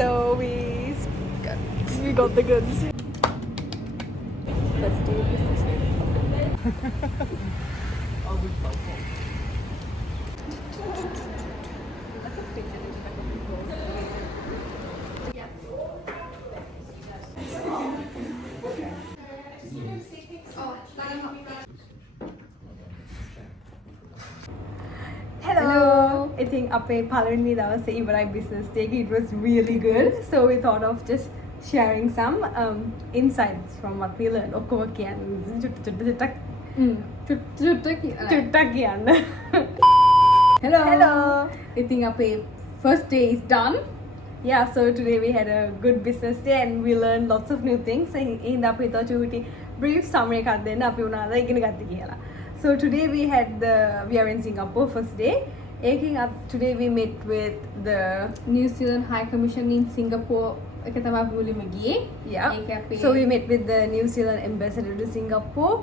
So we got the goods. First day business day. Hello. I think අපේ පළවෙනි දවසේ ඉවරයි business day. It was really good. So we thought of just sharing some insights from what we learned. ඔක්කොම කියන්නේ චුට්ටක් කියන්න. Hello. I think our first day is done. Yeah, so today we had a good business day and we learned lots of new things. In අපි හිතුවා චූටි brief summary එකක් දෙන්න අපි උනාලා ඉගෙන ගත්ත කියලා. So today we are in Singapore first day. Today we met with the New Zealand High Commission in Singapore. එක තමයි අපි මුලින්ම ගියේ. Yeah. So we met with the New Zealand ambassador to Singapore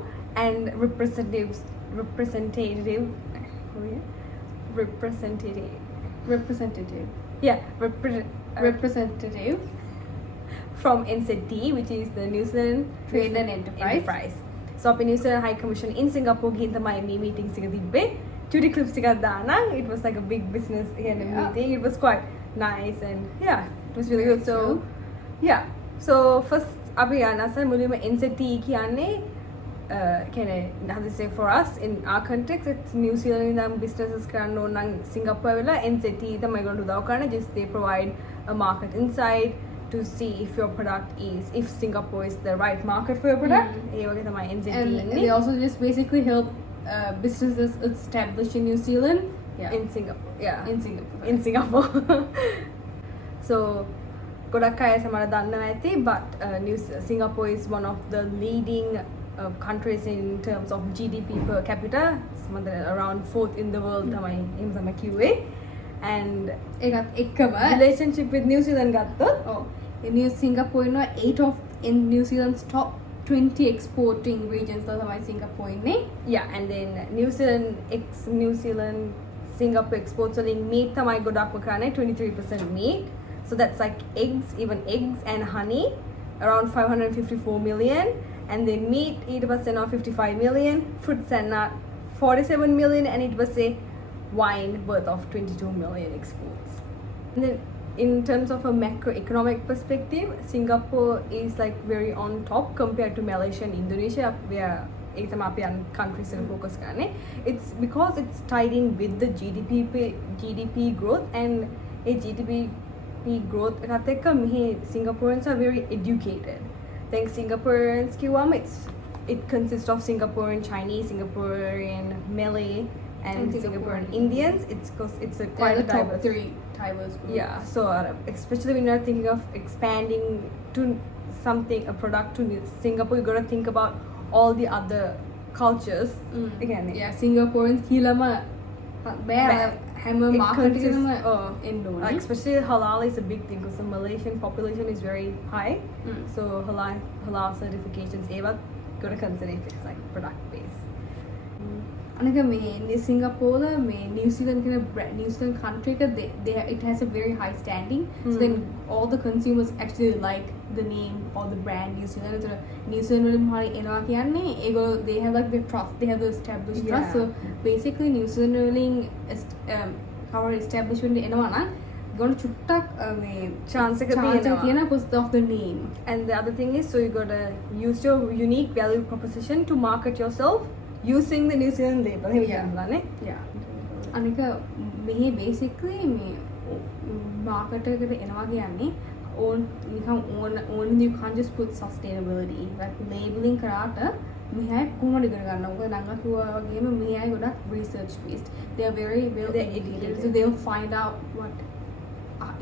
and representative from NZTE, which is the New Zealand Trade and Enterprise. So අපි New Zealand High Commission in Singapore ගිහින් තමයි මේ meetings එක තිබ්බේ. Chudi clips එකක් දානම්. It was like a big business meeting. It was quite nice and yeah, it was really good. So yeah. So first අපි අනස මුලින්ම NZTE කියන්නේ how to say for us in our context, it's New Zealand ඉඳන් businesses කරන්න ඕන නම් Singapore වෙලා NZTE තමයි ඒගොල්ලෝ උදව් කරන්නේ. Just they provide a market insight to see if your product if Singapore is the right market for your product. ඒ වගේ තමයි NZTE And they also just basically help businesses established in New Zealand. in Singapore. Yeah. In Singapore. So ගොඩක් අය සමහර දන්නවා ඇති, but Singapore is one of the leading countries in terms of GDP per capita. It's around 4th in the world තමයි එහෙම තමයි කිව්වේ. And ඒකත් එක්කම relationship with New Zealand ගත්තොත් Singapore in New Zealand's top 20 exporting regions තමයි Singapore ඉන්නේ. Yeah, and then New Zealand Singapore exports වලින් meat තමයි ගොඩක්ම කරන්නේ 23% meat. So that's like eggs and honey around 554 million, and then meat ඊට පස්සේ now 55 million, fruits and nut 47 million, and it was a wine worth of 22 million exports. And then in terms of a macroeconomic perspective, Singapore is like very on top compared to Malaysia and Indonesia, where Asian countries are focus karne. It's because it's tied in with the GDP growth, and a GDP growth එකත් එක්ක මෙහි Singaporeans are very educated. Then Singaporeans කිව්වම it consists of Singaporean Chinese, Singaporean Malay, and Singaporean Indians. It's a quite a diverse. Top 3 diverse groups. Yeah, so especially when you're thinking of expanding to a product to Singapore, you gotta think about all the other cultures. Again, yeah, Singaporeans කියලාම හැම market එකකම එන්න ඕනේ. Especially halal is a big thing because the Malaysian population is very high. So halal certifications ඒවත් gotta consider if it's like product based. අනික මේ Singapore මේ New Zealand country it has a very high standing. So then all the consumers actually like the name or the brand New Zealand. So New Zealand වලින් හරි එනවා කියන්නේ ඒගොල්ලෝ they have like the trust, they have the established trust. So basically New Zealand වලින් our establishment එනවා නම් ගොන චුට්ටක් මේ chance එක තියෙනවා because of the name. And the other thing is, so you gotta use your unique value proposition to market yourself using the New Zealand label. Yeah. අනික මෙහි basically මේ market එකට එනවා කියන්නේ you can't just put sustainability like labeling කරාට මෙහි කොහොමද ඉගෙන ගන්න ඕක නම් අකුවා වගේම මෙහි ගොඩක් research based. They are very well educated, so they'll find out what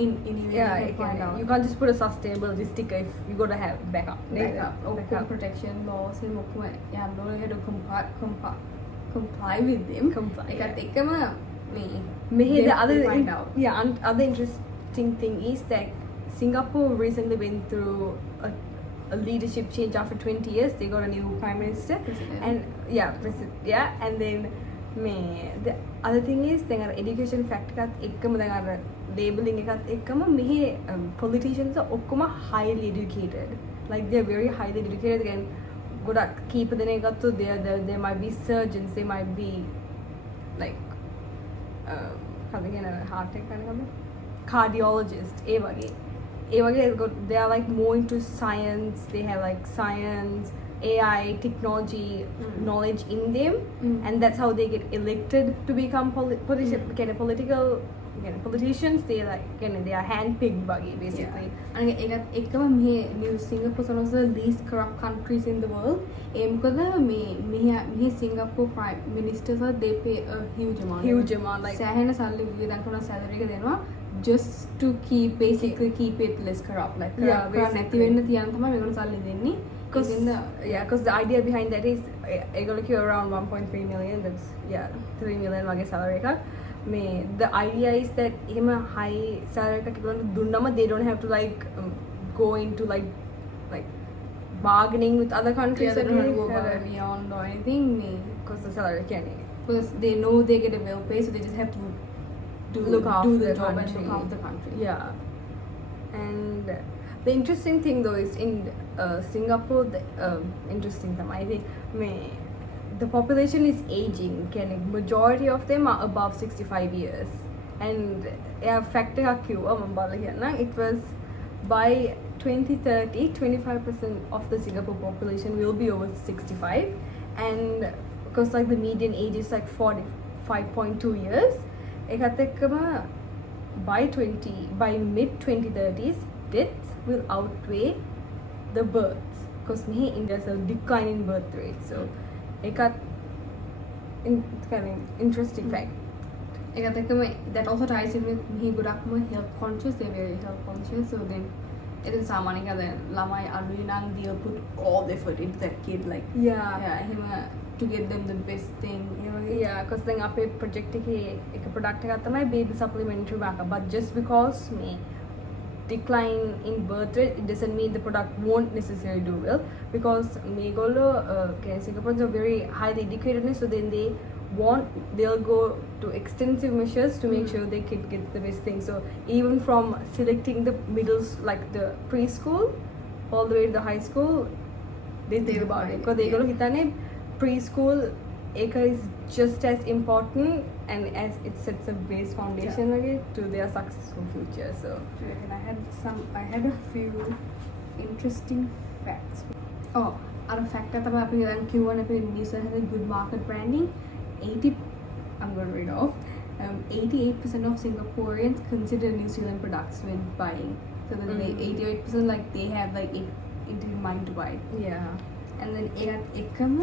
in you can't just put a sustainability sticker if you gotta have backup protection laws and you have to comply with them. Yeah. The other interesting thing is that Singapore recently went through a leadership change after 20 years. They got a new prime minister. President. And and then the other thing is දැන් අර education fact එකත් එක්කම දැන් අර labeling එකත් එක්කම මෙහි politicians are ඔක්කොම highly educated, like they're very highly educated. Again ගොඩක් කීප දෙනෙක් ගත්තොත් they might be surgeons, they might be like කවුද කියන heart එක කන cardiologist ඒ වගේ they are like more into science, they have like science, AI, technology knowledge in them, and that's how they get elected to become politicians. They like they are handpicked buggy basically. And ඒකත් එක්කම මේ Singapore is one of the least corrupt countries in the world. ඒ මොකද මේ Singapore prime ministers they pay a huge amount like සෑහෙන සල්ලි වියදම් කරන salary එක දෙනවා just to keep it less corrupt, like නැති වෙන්න තියන තමයි මේගොල්ලෝ සල්ලි දෙන්නේ. Because the idea behind that is egoliki around 1.3 million, that's 3 million wage salary ekak. The idea is that him a high salary ekak dunnama they don't have to like go into like bargaining with other countries, they don't have to go beyond or anything because the salary can, because they know they get a well pay, so they just have to look after the job and look after the country. And the interesting thing though is in Singapore, the interesting thing I think the population is aging. Majority of them are above 65 years, and factor it was by 2030 25% of the Singapore population will be over 65, and because like the median age is like 45.2 years, by mid 2030s deaths will outweigh the births, because there's a decline in birth rate. So it's kind of interesting fact. That also ties in with me ගොඩක්ම health conscious, they're very health conscious, so then it is සාමාන්‍යයෙන් අද ළමයි අඩුයි නම් they'll put all the effort into that kid, like him to get them the best thing. Because then අපේ project එකේ product එකක් තමයි baby supplementary backup, but just because decline in birth rate, it doesn't mean the product won't necessarily do well, because Singaporeans are very highly educated, so then they'll go to extensive measures to make sure they can get the best thing. So even from selecting the middles, like the preschool all the way to the high school, they think about it, because they go to preschool is just as important, and as it sets a base foundation to their successful future. So I had a few interesting facts. Other factor තමයි අපි දැන් Q1 අපේ New Zealand has a good market branding. I'm going to read off. 88% of Singaporeans consider New Zealand products when buying. So then 88% like they have like it in mind to buy. And then එකම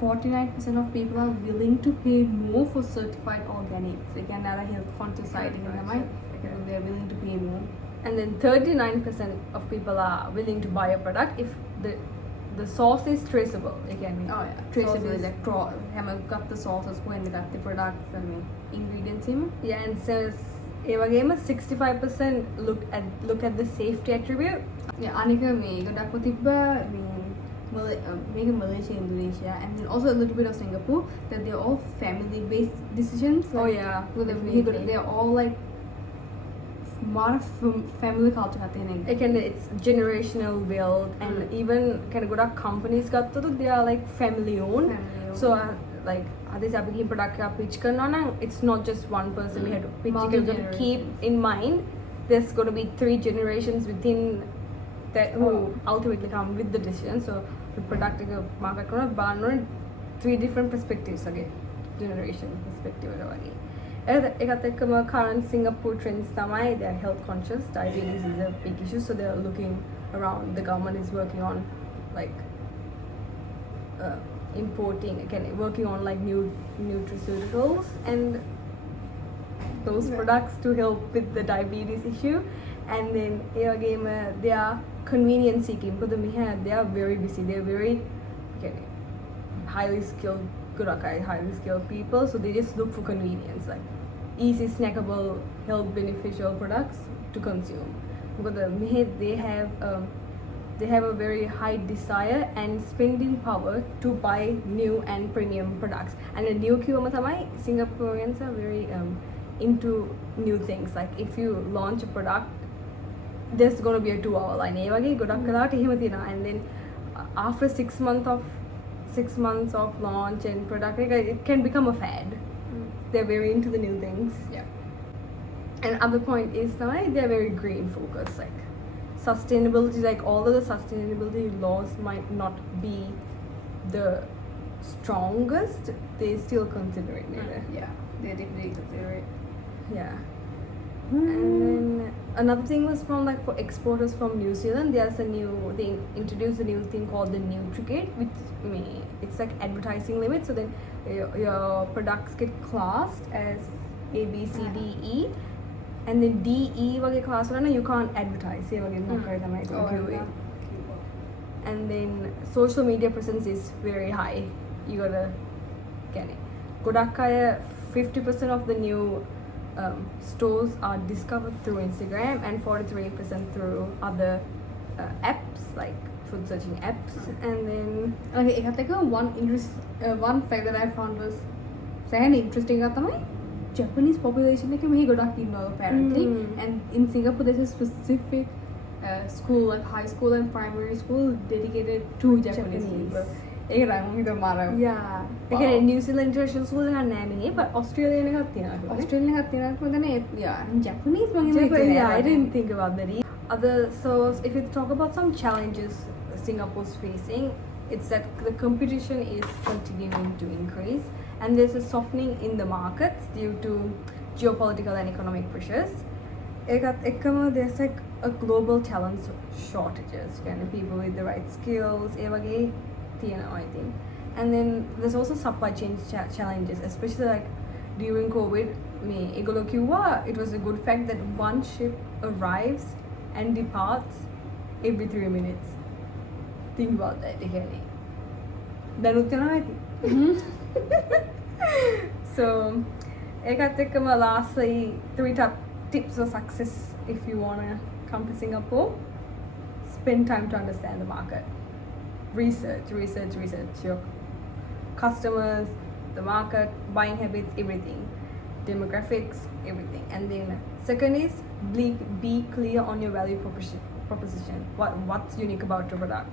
49% of people are willing to pay more for certified organics. Again, another health conscious side තමයි. They're willing to pay more. And then 39% of people are willing to buy a product if the source is traceable. Traceable, like have got the sources when they got the products and ingredients in. And says 65% look at the safety attribute. අනික මේ ගොඩක්ම තිබ්බ මේක Malaysia, Indonesia, and then also a little bit of Singapore, that they're all family based decisions. They're all like family culture it's generational wealth, and even companies they are like family owned. So like this product pitch it's not just one person we have to pitch. You got to keep in mind there's going to be 3 generations within that who ultimately come with the decision. So the product market 3 different perspectives again, generation perspective current Singapore trends තමයි, they're health conscious. Diabetes is a big issue, so they're looking around. The government is working on like working on like new nutraceuticals and those products to help with the diabetes issue. And then they are convenience seeking, but they are very busy, they're very highly skilled people, so they just look for convenience, like easy snackable health beneficial products to consume. Because they have they have a very high desire and spending power to buy new and premium products. And the new kiwama thamai Singaporeans are very into new things. Like if you launch a product, there's going to be a 2-hour line. ඒ වගේ ගොඩක් වෙලාවට එහෙම තියෙනවා. And then after 6 months of launch and product, it can become a fad. They're very into the new things. Yeah. And other point is they're very green focused. Like sustainability, like although the sustainability laws might not be the strongest, they still consider it. Yeah, they definitely consider it. Yeah. And then another thing was from like for exporters from New Zealand, they introduced a new thing called the Nutrigate, which it's like advertising limit. So then your products get classed as A, B, C, D, E, and then D, E wage class වලන you can't advertise. ඒ වගේ මොකක්ද තමයි කිව්වේ. And then social media presence is very high. You gotta get it. ගොඩක් අය 50% of the new stores are discovered through Instagram and 43% through other apps like food searching apps. And then okay, එකත් එක one fact that I found was saying interesting එක තමයි Japanese population එක මෙහි ගොඩක් ඉන්නවා apparently. And in Singapore there's a specific school, like high school and primary school dedicated to Japanese people. ඒක නම් හිත මාරම. Yeah. ඒක New Zealand International School එකක් නෑ මෙහි, but Australia එකක් තියෙනවා. Australia එකක් තියෙනවා මම දන්නේ. Yeah, and Japanese මම Yeah, I didn't think about that. So if you talk about some challenges Singapore's facing, it's that the competition is continuing to increase and there's a softening in the markets due to geopolitical and economic pressures. There's like a global talent shortages, kind of people with the right skills, I think. And then there's also supply chain challenges, especially like during COVID. It was a good fact that one ship arrives and departs every 3 minutes. Think about that again. So ඒකත් එක්කම lastly 3 top tips for success if you want to come to Singapore. Spend time to understand the market. Research your customers, the market, buying habits, everything, demographics, everything. And then second is be clear on your value proposition. What's unique about your product,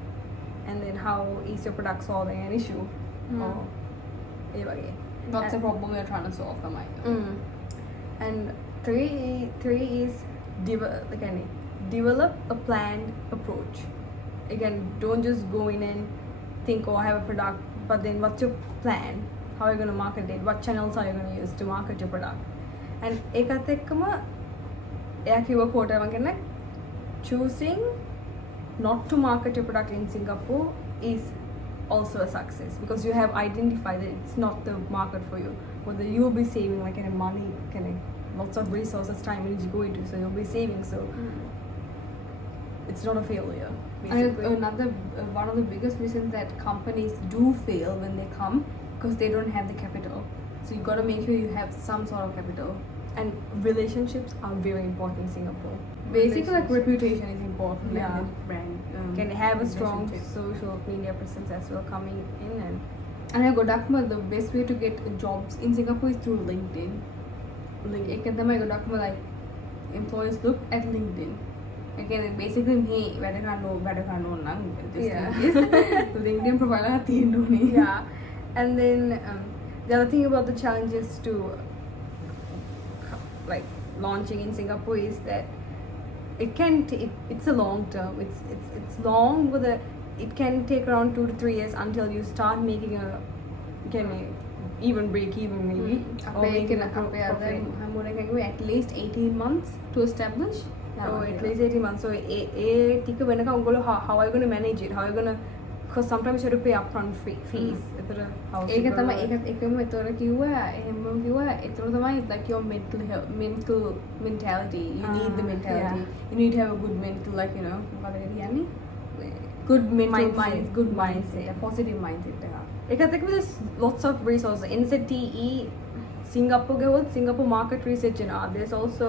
and then how is your product solving an issue? What's the problem you're trying to solve? And three is develop a planned approach. Again, don't just go in and think, oh, I have a product, but then what's your plan? How are you going to market it? What channels are you going to use to market your product? And ඒකත් එක්කම එයා කිව්ව quote එකක් ගැන choosing not to market your product in Singapore is also a success because you have identified that it's not the market for you. Whether you'll be saving like money, lots of resources, time, energy go into, so you'll be saving. So it's not a failure. Basically. And one of the biggest reasons that companies do fail when they come because they don't have the capital. So you got to make sure you have some sort of capital. And relationships are very important in Singapore. Basically, like reputation is important. Yeah. Like the brand. Can have a strong social media presence as well coming in and I got the best way to get jobs in Singapore is through LinkedIn. Like employers look at LinkedIn. Again, basically me වැඩ කරන්න ඕන නම් LinkedIn profile එකක් තියෙන්න ඕනේ. Yeah. And then the other thing about the challenges to like launching in Singapore is that it's a long term. It's long with it can take around 2 to 3 years until you start making even break even maybe. At least 18 months to establish. At least 18 months. So how are you going to manage it? How are you going to, because sometimes you have to pay upfront fees. ඒක තමයි එකම එතකොට කිව්වා එහෙම කිව්වා එතකොට තමයි like your mental mentality. You need the mentality. You need to have a good mental, like, you know, මොකද කියන්නේ? Good mental mindset. Good mindset. A positive mindset එක. ඒකත් එක්කම there's lots of resources. NZTE Singapore market research and there's also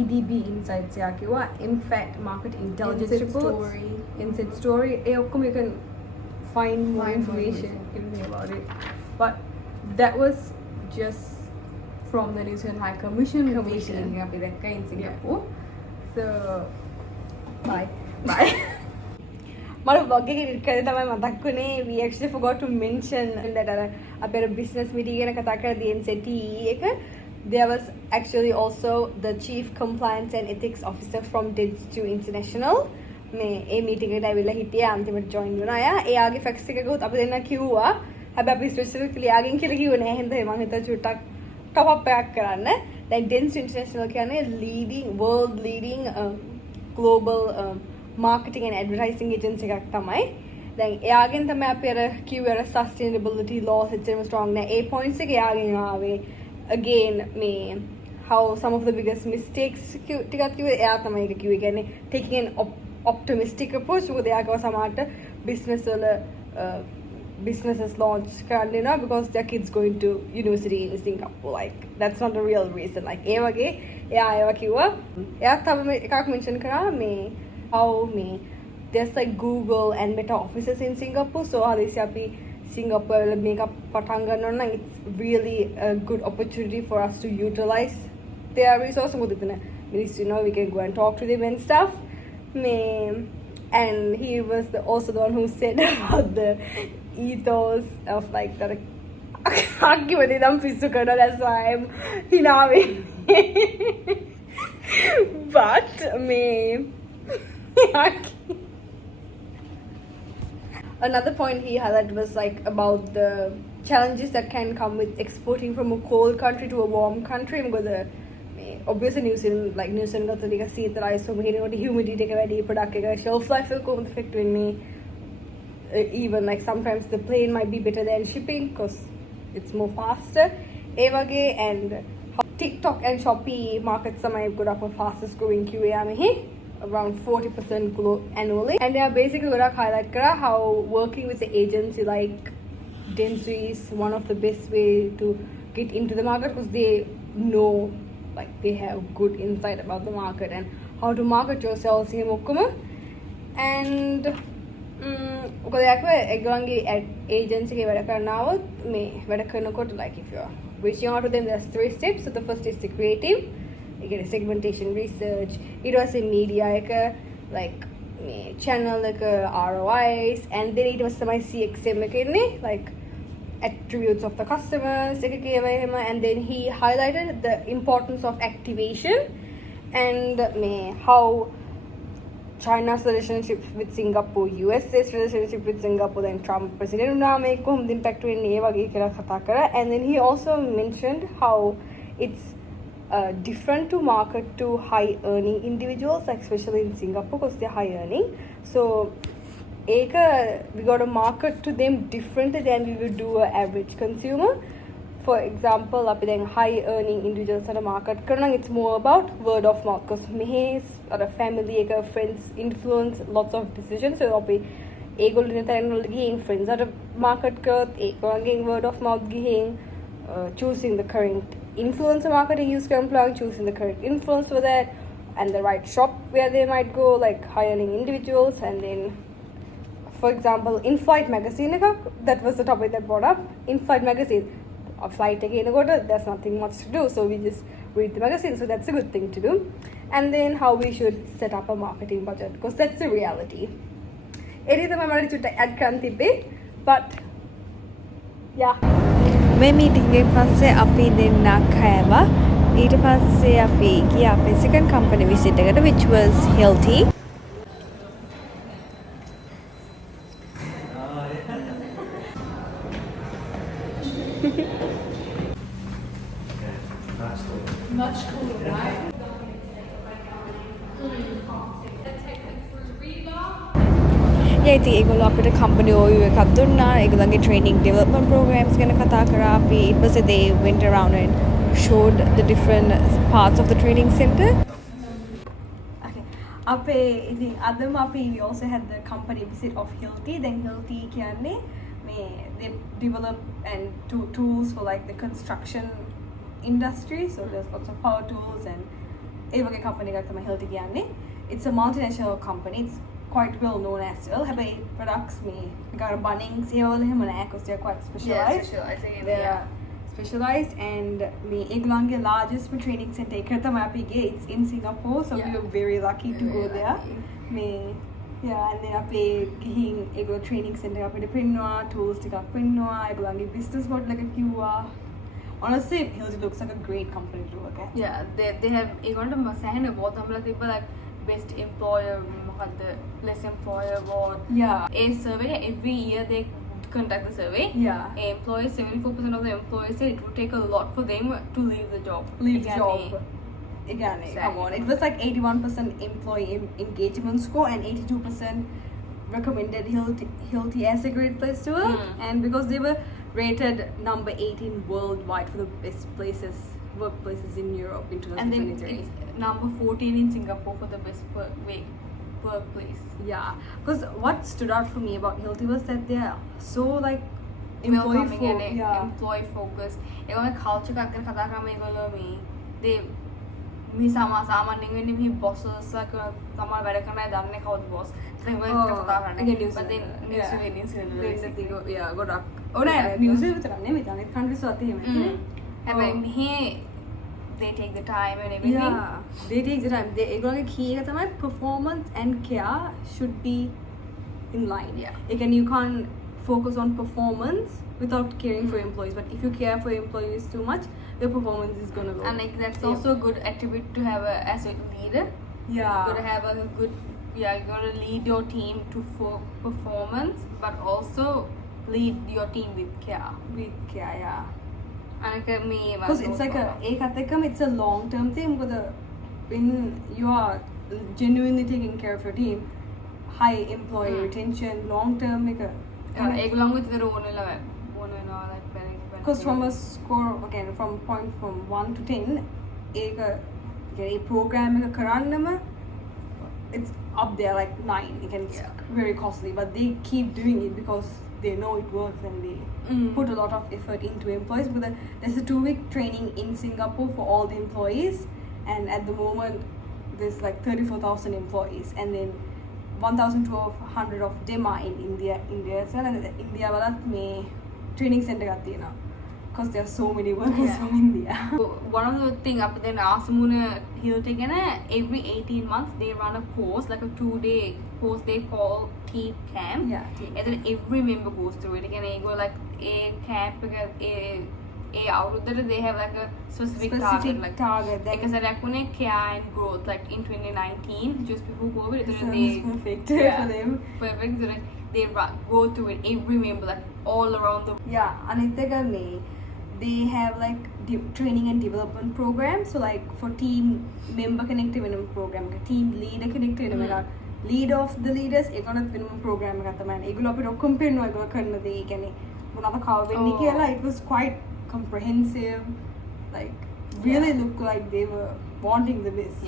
EDB insights එකක් කිව්වා in-fact market intelligence NZ reports story. NZ story ඒ ඔක්කොම you can find more Find more information about it but that was just From the New Zealand High Commission Commission. meeting අපි දැක්ක in Singapore. so Bye. bye මට vlog එකේ edit කරලා තමයි මතක් වුණේ we actually forgot to mention that අර අපේ business meeting ගැන කතා කරලා NZTE එක there was actually also the chief compliance and ethics officer from NZTE International මේ ඒ meeting එකට ඇවිල්ලා හිටියා අන්තිමට join වුණා එයා එයාගේ facts එක ගොත් අපි දෙන්නා කිව්වා හැබැයි අපි specifically එයාගෙන් කියලා කිව්වේ නෑ හින්දා මම හිතුවා චුට්ටක් top up එකක් කරන්න දැන් NZTE International කියන්නේ leading world leading global marketing and advertising agency එකක් තමයි දැන් එයාගෙන් තමයි අපි අර කිව්වේ අර sustainability laws එච්චරම strong නෑ ඒ points එක එයාගෙන් ආවේ again me how some of the biggest mistakes ටිකක් කිව්වේ එයා තමයි ඒක කිව්වේ කියන්නේ taking an optimistic approach මොකද එයාගව සමහරට business වල businesses launch කරන්න වෙනවා because their kids going to university in Singapore like that's not the real reason like ඒ වගේ එයා ඒව කිව්වා එයා තව එකක් mention කරා මේ how me there's like Google and Meta offices in Singapore so හරිසි අපි Singapore වල මේක පටන් ගන්නවා නම් it's really a good opportunity for us to utilize their resources මොකද එතන මිනිස්සු you know we can go and talk to them and stuff and he was also the one who said about the ethos of like that argument I'm pisu karna that's why I'm hinaving but me another point he highlighted was like about the challenges that can come with exporting from a cold country to a warm country because obviously New Zealand got the සීතලයි so මෙහෙනකොට humidity එක වැඩි product එක shelf life එක කොහොමද affect වෙන්නේ even like sometimes the plane might be better than shipping because it's more faster ඒ වගේ and TikTok and Shopee markets තමයි ගොඩක් fastest growing QA මෙහි around 40% annually and they are basically ගොඩක් highlight කරා how working with the agency like Dentsu is one of the best way to get into the market because they know like they have good insight about the market and how to market yourselves එහෙම ඔක්කොම and මොකද යාකෝ ඒගොල්ලන්ගේ agency එකේ වැඩ කරනවොත් මේ වැඩ කරනකොට like if you are reaching out to them there's 3 steps so the first is the creative you get a segmentation research ඊට පස්සේ media එක like මේ channel එක ROIs and then ඊට පස්සේ තමයි CXM එක ඉන්නේ like attributes of the customers and then he highlighted the importance of activation and how China's relationship with Singapore, US's relationship with Singapore, then Trump president impact and then he also mentioned how it's different to market to high earning individuals, like especially in Singapore because they're high earning. So we got to market to them differently than we would do an average consumer. For example, high earning individuals at a market it's more about word of mouth because a family friends influence lots of decisions so friends at a market word of mouth choosing the current influencer marketing use choosing the correct influence for that and the right shop where they might go like high earning individuals and then for example in-flight magazine that was the topic that brought up in-flight magazine a flight again there's nothing much to do so we just read the magazine so that's a good thing to do and then how we should set up a marketing budget because that's the reality it is my add but yeah මේ meeting එකෙන් පස්සේ අපි දෙන්නක් කෑවා ඊට පස්සේ අපි ගියා අපේ second company visit එකට which was Hilti Much cooler, right? ඉතින් ඒගොල්ලෝ අපිට company overview එකක් දුන්නා ඒගොල්ලන්ගේ training development programs ගැන කතා කරා අපි ඊට පස්සේ they went around and showed the different parts of the training center අපේ ඉතින් අදම අපි we also had the company visit of Hilti then Hilti කියන්නේ මේ they develop and tools for like the construction industry so there's lots of power tools and ඒ වගේ company එකක් තමයි Hilti කියන්නේ. It's a multinational company. It's quite well known as well. හැබැයි products මේ නිකන් Bunnings ඒවල එහෙම නෑ because they're quite specialized. They are specialized and මේ ඒගොල්ලන්ගේ largest training center එක තමයි අපි ගියේ. It's in Singapore, so we were very lucky to go there. මේ yeah, and then අපේ ගිහින් ඒගොල්ලෝ training center එක අපිට පෙන්නවා, tools ටිකක් පෙන්නවා, ඒගොල්ලන්ගේ business model එක කිව්වා. Honestly, Hilti looks like a great company to work at. Yeah, they have ඒගොල්ලන්ට සෑහෙන award හම්බලා තිබ්බ like best employer මොකද්ද best employer award. Yeah. A survey every year they conduct the survey. Yeah. Employees 74% of the employees said it would take a lot for them to leave the job. Leave the job. Again, come on. It was like 81% employee engagement score and 82% recommended Hilti as a great place to work. And because they were rated number 18 worldwide for the best workplaces in Europe in 2023. And then it's number 14 in Singapore for the best workplace. Yeah, because what stood out for me about Hilti was that they are so like employee focused. ඒගොල්ලෝ culture එකක් ගැන කතා කරාම ඒගොල්ලෝ they මේ සාමාන්‍යයෙන් වෙන්නේ මේ bosses like තමයි වැඩ කරන අය දන්නේ කවුද boss. ඒක වෙන කතා කරන්නේ. But then New Zealand yeah ගොඩක්. ඕනේ New Zealand විතර නෙමෙයි අනිත් countries වලත් එහෙම. හැබැයි මෙහි they take the time and everything. Yeah, they take the time. ඒගොල්ලන්ගේ key එක තමයි performance and care should be in line. Yeah. Again, you can't focus on performance without caring for employees. But if you care for employees too much, your performance is gonna go. And like that's also a good attribute to have as a leader. Yeah. You gotta have a good you gotta lead your team to performance, but also lead your team with care. With care, yeah. And because it's like it's a long term thing. Because when you are genuinely taking care of your team, high employee retention, long term because from a score again from 1 to 10 a program it's up there like 9 again. It's very costly, but they keep doing it because they know it works and they put a lot of effort into employees. But there's a 2-week training in Singapore for all the employees, and at the moment there's like 34,000 employees, and then 1,200 of them are in India as well. And India walat me training center එකක් තියෙනවා because there are so many workers from India. One of the thing up then Asamuna Hilti every 18 months they run a course like a 2-day course they call Team Camp. Yeah. And then every member goes through it again. They go like a camp out there they have like a specific target like because care and growth like in 2019 just before COVID they perfect for them. Perfect. So like they go through it every member like all around the they have like training and development programs. So like for team member connected program, team leader connected leader of the leaders program it was quite comprehensive, like really looked like they were wanting the best.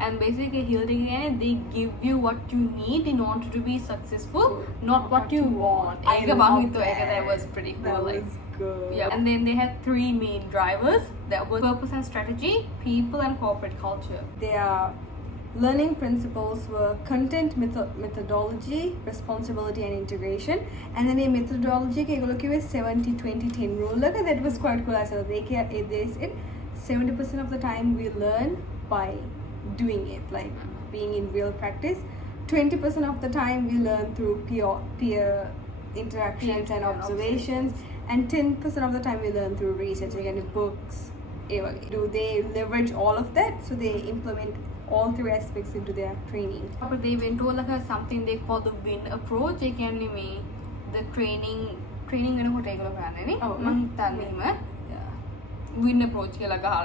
And basically Hilti they give you what you need in order to be successful, not what you want. That was pretty cool. That was good. Yeah. And then they had 3 main drivers that were purpose and strategy, people and corporate culture. Their learning principles were content, methodology, responsibility and integration. And then a methodology 70-20-10 rule. Look at that, was quite cool as well. They said 70% of the time we learn by doing it, like being in real practice. 20% of the time we learn through peer interactions and observations, and 10% of the time we learn through research, again books. Do they leverage all of that? So they implement all 3 aspects into their training. But they went to like something they call the WIN approach. The training වෙන කොට ඒගොල්ලෝ කරන්නේ නේ මම හිතන්නේ win approach කියලා ගහලා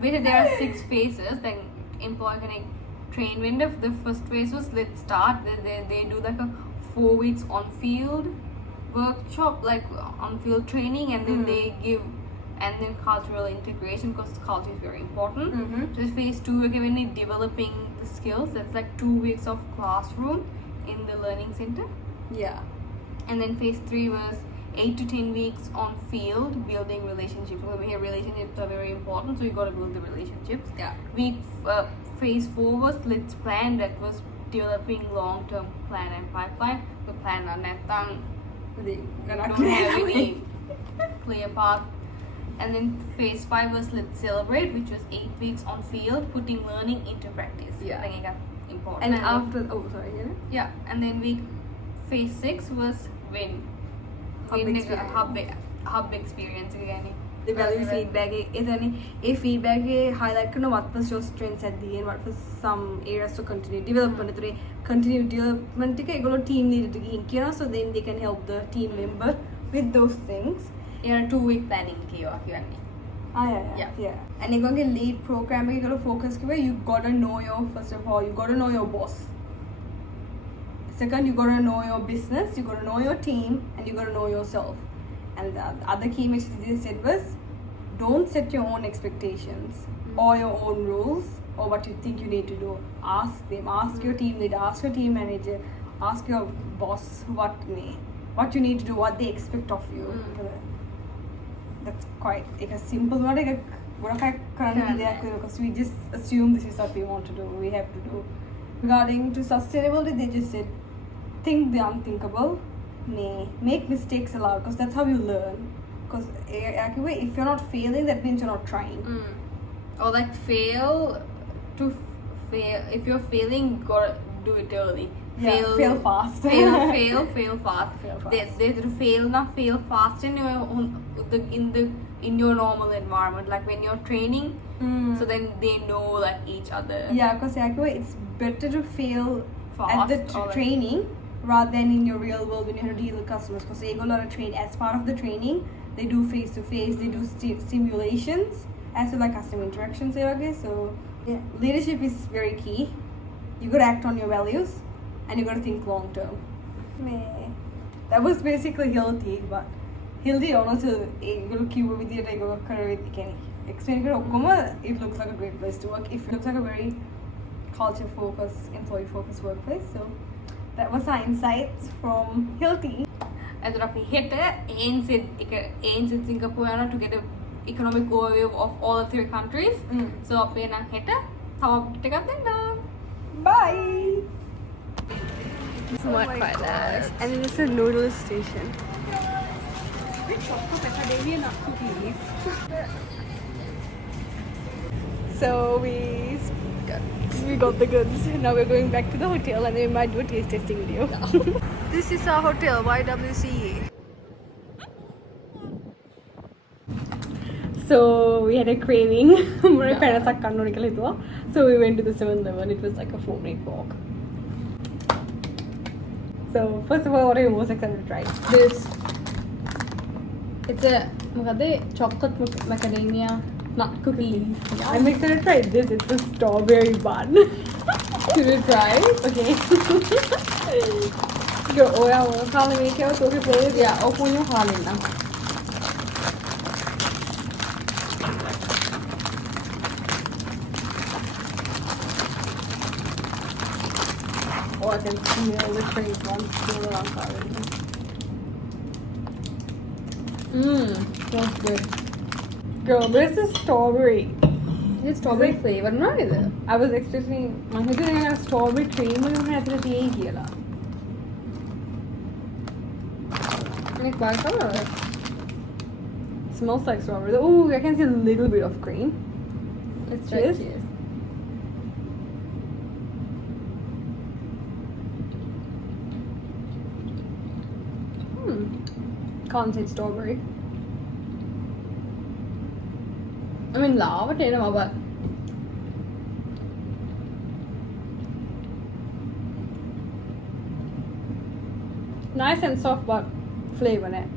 basically there are 6 phases then employee can train when the first phase was let's start they do like a 4 weeks on field workshop like on field training and then they give and then cultural integration because culture is very important. So phase 2 again developing the skills, that's like 2 weeks of classroom in the learning center. And then phase 3 was 8 to 10 weeks on field building relationships. Well, we have relationships are very important, so you got to build the relationships. Yeah. Phase 4 was let's plan. That was developing long-term plan and pipeline. The plan on that tongue. We don't have any clear path. And then phase 5 was let's celebrate, which was 8 weeks on field, putting learning into practice. Yeah. I think that's important. And after, yeah, and then phase 6 was win. Hub experience again. The value feedback. A feedback highlight what was your strengths at the end, what was some areas to continue development. Continue development team leader, so then they can help the team member with those things. Yeah, 2-week planning. Yeah. And you're going to lead program, you're going to focus, you gotta know first of all, you gotta know your boss. Second, you gotta know your business, you gotta know your team, and you gotta know yourself. And the other key message they said was, don't set your own expectations or your own rules or what you think you need to do. Ask them, ask your team leader, ask your team manager, ask your boss what you need to do, what they expect of you. That's quite a simple one. Because we just assume this is what we want to do, we have to do. Regarding to sustainability, they just said, think the unthinkable, make mistakes allowed, because that's how you learn. Because if you're not failing, that means you're not trying. Or like fail. If you're failing, you gotta do it early. Fail fast. fail fast. There's to fail fast in your normal environment, like when you're training, so then they know like each other. Yeah, because it's better to fail Fast at the training rather than in your real world when you have to deal with customers. Because they go to train as part of the training, they do face to face, they do simulations as well, like customer interactions. So yeah, leadership is very key. You got to act on your values and you got to think long term. That was basically Hilti, but Hilti also explain it looks like a great place to work. It looks like a very culture focused, employee focused workplace. So that was our insights from Hilti. And we hit ANZ Singapore to get an economic overview of all the 3 countries. So we are hit Bye. So much and then it's a noodle station. So we got the goods. Now we're going back to the hotel and then we might do a taste testing video. This is our hotel, YWCA. So we had a craving. So we went to the 7-Eleven. It was like a 4-minute walk. So first of all, what are you most excited to try? This. It's a chocolate macadamia nut cookies. I'm excited to try this. It's a strawberry bun. Should we try? Okay. Go. Oh yeah, we'll probably make it. Okay, please. Yeah, open your hand now. Oh, I can smell the trains once still around Thailand. Smells good. Girl, where's the strawberry? It's strawberry flavor, no? I was expecting a strawberry cream when you had it. It smells like strawberry. Oh, I can see a little bit of cream. Let's try it. Cheers. Can't say strawberry. I mean, lava taste, but nice and soft, but flavor in it.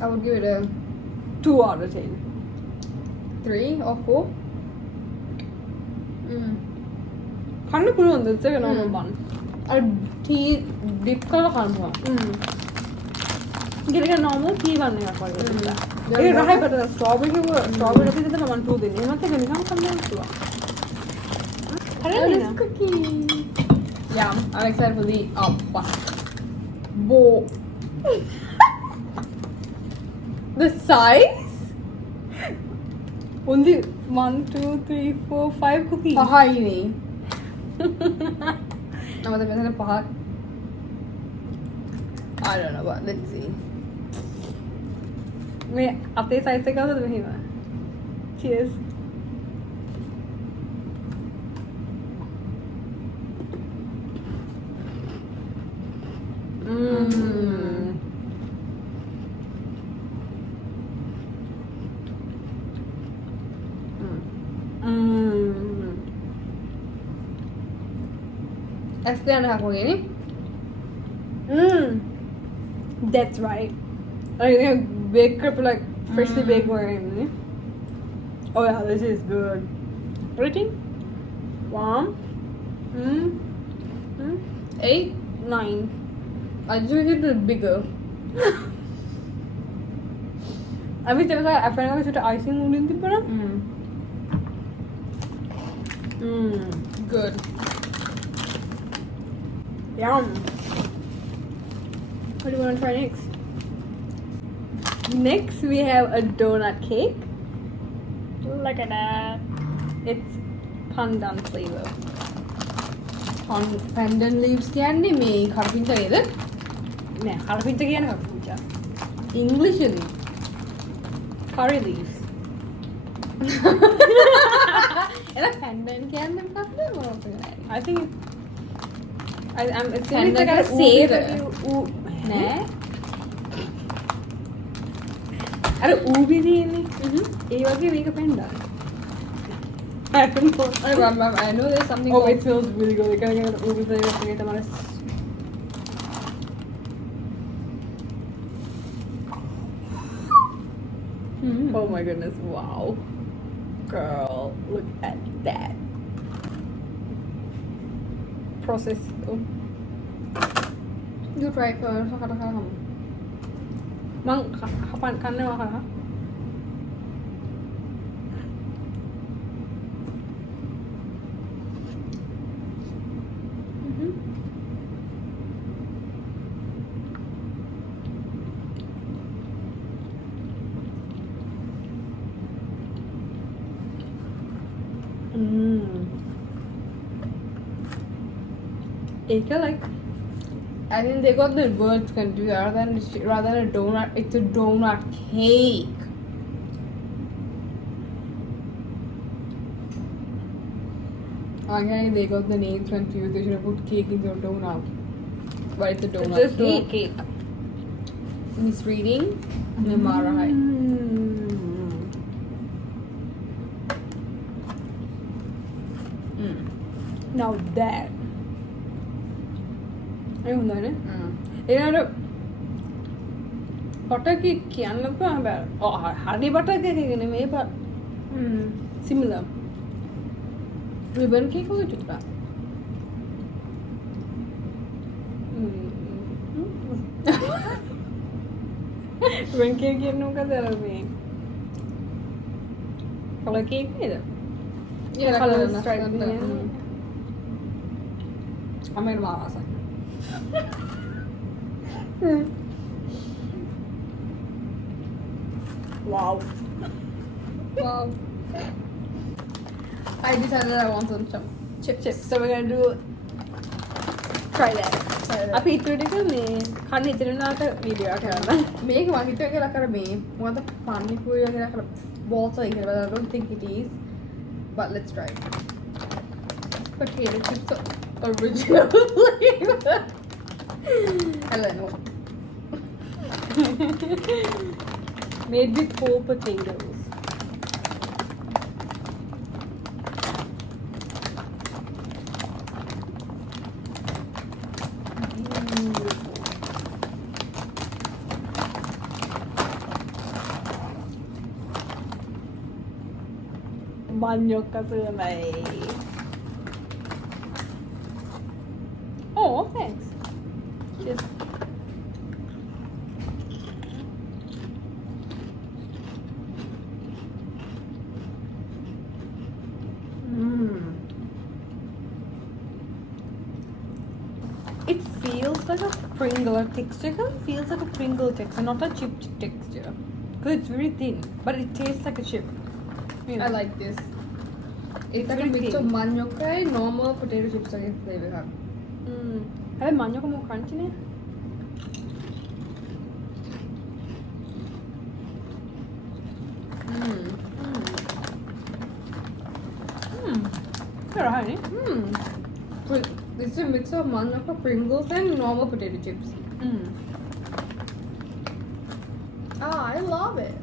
I would give it a 2 out of 10. 3 or 4. Kind of cool on this normal bun. Tea dip color Get a normal tea bun. But strawberry cookie. Yeah, I'm excited for the one. Bo. The size? Only 1, 2, 3, 4, 5 cookies. පහයිනේ. නමද මෙතන පහක්. I don't know, but let's see. මේ අපේ size එක කවුද මෙහෙම? Cheers. ඇස් ගන්න හකුවගෙන. That's right. Like they bake up like freshly baked one. Oh yeah, this is good. Rating? Warm. 8, 9. I just need it bigger. I mean, there was like I found out icing on the bottom. Good. Yum. What do you want to try next? Next, we have a donut cake. Look at that. It's pandan flavor. Pandan leaves කියන්නේ මේ කරපිංචායේද? නෑ, කරපිංචා කියන්නේ කරපිංචා. ඉංග්‍රීසියෙන්. Curry leaves. එලා pandan කියන්නේ මොකක්ද? මොනවද කියන්නේ? I think I'm assuming Pandan it's like a එක සේද? නෑ. අර ඌබි තියෙන්නේ. ඒ වගේ මේක pandan. I don't know. I know there's something Oh, called it smells really good. Can I get an ube flavor for you, Tamaris? Oh my goodness, wow. Girl, look at that. Process. Oh. you try first ค่ะค่ะ Mang, kapan kan na ka? It's like I think they got the words confused rather than a donut. It's a donut cake. Again, they got the names confused. They should have put cake in their donut. But it's a donut just cake. cake. Misreading. Namara hai. Now that. ඒ හොඳනේ. ඒකට butter cake කියන්න බෑ හැබැයි. හරි butter cake එක නෙමෙයි but similar. Ribbon cake होगा चुटका. Ribbon cake කියන්න මොකද මේ? Color cake නේද? Yeah, Color colour stripe stripe. නේද? Amer marasa. Wow. Wow. I decided I want some chips. So we're gonna do try that. අපි ඉතුරු ටික මේ කන්න ඉතිරි වුණාට වීඩියෝ එකක් කරන්න. මේක මම හිතුවේ කියලා කර මේ මොකද පානිපුරි වගේ කර balls වගේ කියලා I don't think it is. But let's try. Potato chips are original flavor. I don't know. Made with whole potatoes. Banyak kasumay. Oh, thanks. Cheers. It feels like a Pringle texture. Feels like a Pringle texture, not a chip texture. Because it's very thin, but it tastes like a chip. You know? I like this. It's like a very mix thin. of maniokai, normal potato chips වගේ flavour එකක්. හැබැයි මඤ්ඤොක මොක crunchy නේ. Right. This is a mix of manioka, Pringles and normal potato chips. I love it.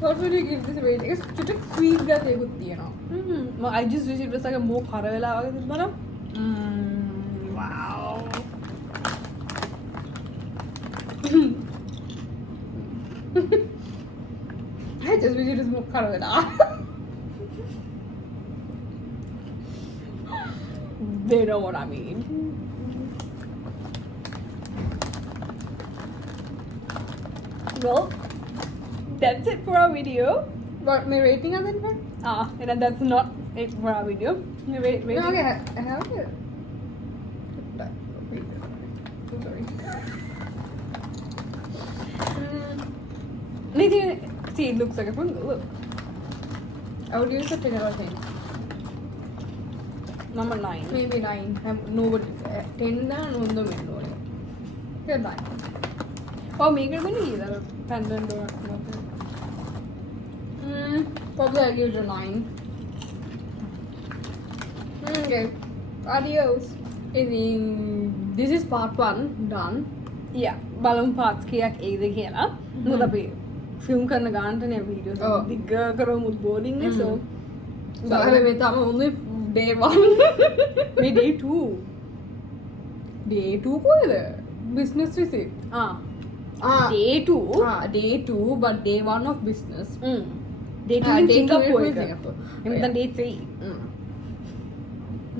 What would you give this rating? It's just a sweet ගතියකුත් තියෙනවා. I just wish it was like a more කර වෙලා වගේ තිබුණා. Wow. I just wish it was more කර වෙලා. They know what I mean. Well, that's it for our video. But my rating are then for? And that's not it for our video. Rating. No, okay, I have it. I'm sorry. See, it looks like a Pringle. Look. I would use a 10 out of 10. Number 9. Maybe 9. Nobody 10 na no menu. Okay, 9. Oh, මේකට වෙන්නේ කීයද? Pendant or nothing. Probably I'll give it a 9. Okay. Adios. This is part 1 done. Yeah, බලමු parts කීයක් එයිද කියලා. මොකද අපි film කරන ගානටනේ videos Oh. දිග කරමු boarding නේ so So I mean, I'm only day 1. මේ day 2. Day 2 කොහෙද? Business visit. Day 2. Day 2 but day 1 of business. Day 2 in Day 2 Singapore in එක. Singapore. එහෙනම් දැන් day 3.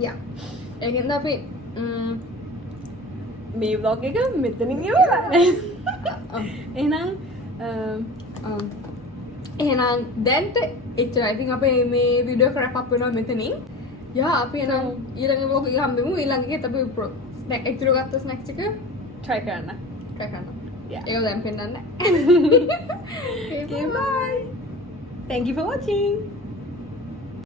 Yeah. ඒකෙන්ද අපි මේ vlog එක මෙතනින් ඉවරයි. එහෙනම් එහෙනම් දැන්ට එච්චරයි. ඉතින් අපේ මේ වීඩියෝ එක wrap up වෙනවා මෙතනින්. යා අපි එහෙනම් ඊළඟ vlog එක හම්බෙමු. ඊළඟ එකත් අපි snack එක්තරෝ ගත්ත snacks එක try කරන්න. try කරනවා. Yeah. ඒක දැන් පෙන්නන්න. Okay, bye. Thank you for watching.